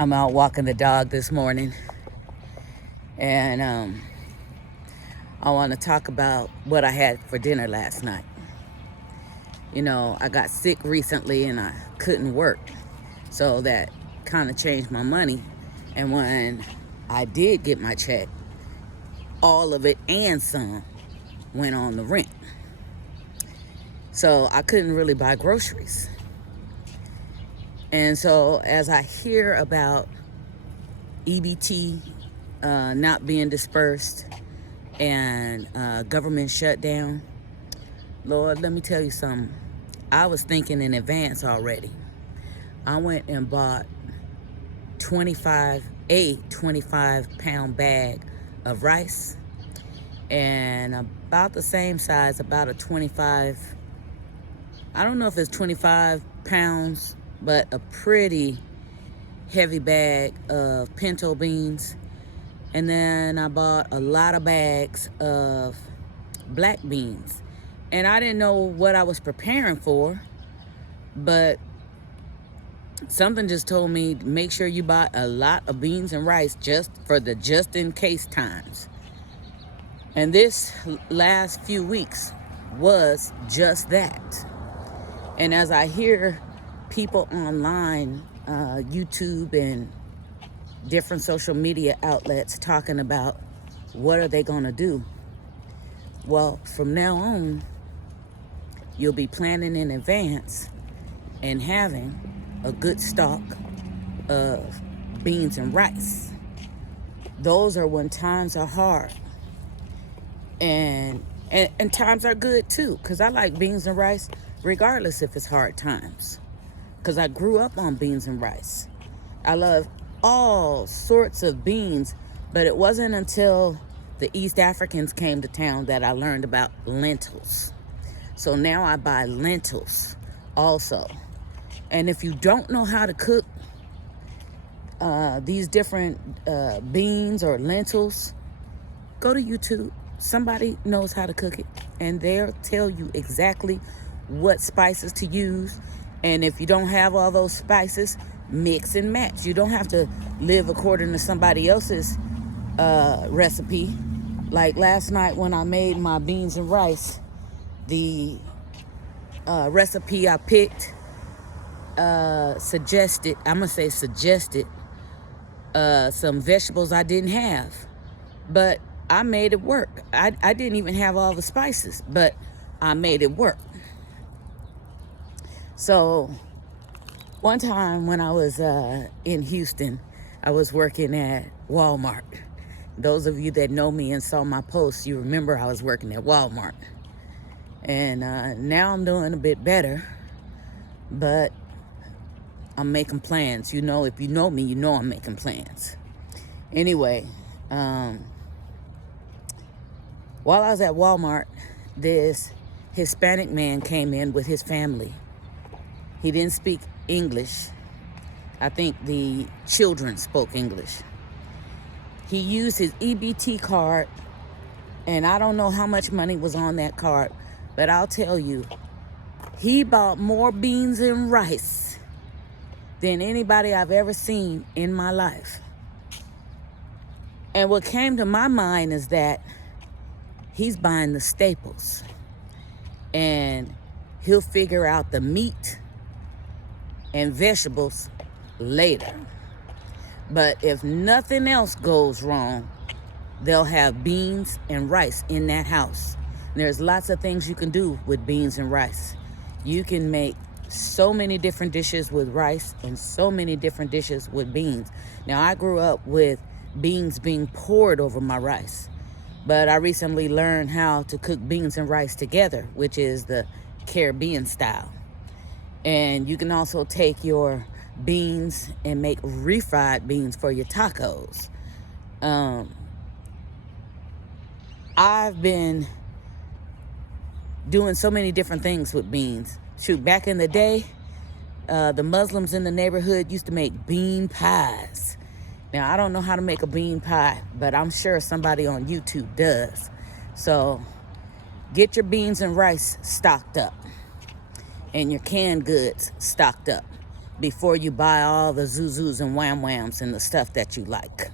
I'm out walking the dog this morning, and I want to talk about what I had for dinner last night. You know, I got sick recently and I couldn't work, so that kind of changed my money. And when I did get my check, all of it and some went on the rent. So I couldn't really buy groceries. And so as I hear about EBT not being dispersed and government shutdown, Lord, let me tell you something. I was thinking in advance already. I went and bought a 25-pound bag of rice, and about the same size, about a 25, I don't know if it's 25 pounds, but a pretty heavy bag of pinto beans. And then I bought a lot of bags of black beans. And I didn't know what I was preparing for, but something just told me, make sure you buy a lot of beans and rice just for the just in case times. And this last few weeks was just that. And as I hear people online, YouTube and different social media outlets talking about what are they going to do, well, from now on, you'll be planning in advance and having a good stock of beans and rice. Those are when times are hard. And times are good too, because I like beans and rice regardless if it's hard times. Because I grew up on beans and rice. I love all sorts of beans, but it wasn't until the East Africans came to town that I learned about lentils. So now I buy lentils also. And if you don't know how to cook these different beans or lentils, go to YouTube. Somebody knows how to cook it, and they'll tell you exactly what spices to use. And if you don't have all those spices, mix and match. You don't have to live according to somebody else's recipe. Like last night when I made my beans and rice, the recipe I picked suggested some vegetables I didn't have, but I made it work. I didn't even have all the spices, but I made it work. So one time when I was in Houston, I was working at Walmart. Those of you that know me and saw my posts, you remember I was working at Walmart. And now I'm doing a bit better, but I'm making plans. You know, if you know me, you know I'm making plans. Anyway, while I was at Walmart, this Hispanic man came in with his family. He didn't speak English. I think the children spoke English. He used his EBT card, and I don't know how much money was on that card, but I'll tell you, he bought more beans and rice than anybody I've ever seen in my life. And what came to my mind is that he's buying the staples, and he'll figure out the meat and vegetables later. But if nothing else goes wrong, they'll have beans and rice in that house. And there's lots of things you can do with beans and rice. You can make so many different dishes with rice and so many different dishes with beans. Now, I grew up with beans being poured over my rice, but I recently learned how to cook beans and rice together, which is the Caribbean style. And you can also take your beans and make refried beans for your tacos. I've been doing so many different things with beans. Shoot, back in the day, the Muslims in the neighborhood used to make bean pies. Now, I don't know how to make a bean pie, but I'm sure somebody on YouTube does. So get your beans and rice stocked up and your canned goods stocked up. before you buy all the zuzus and wham whams and the stuff that you like.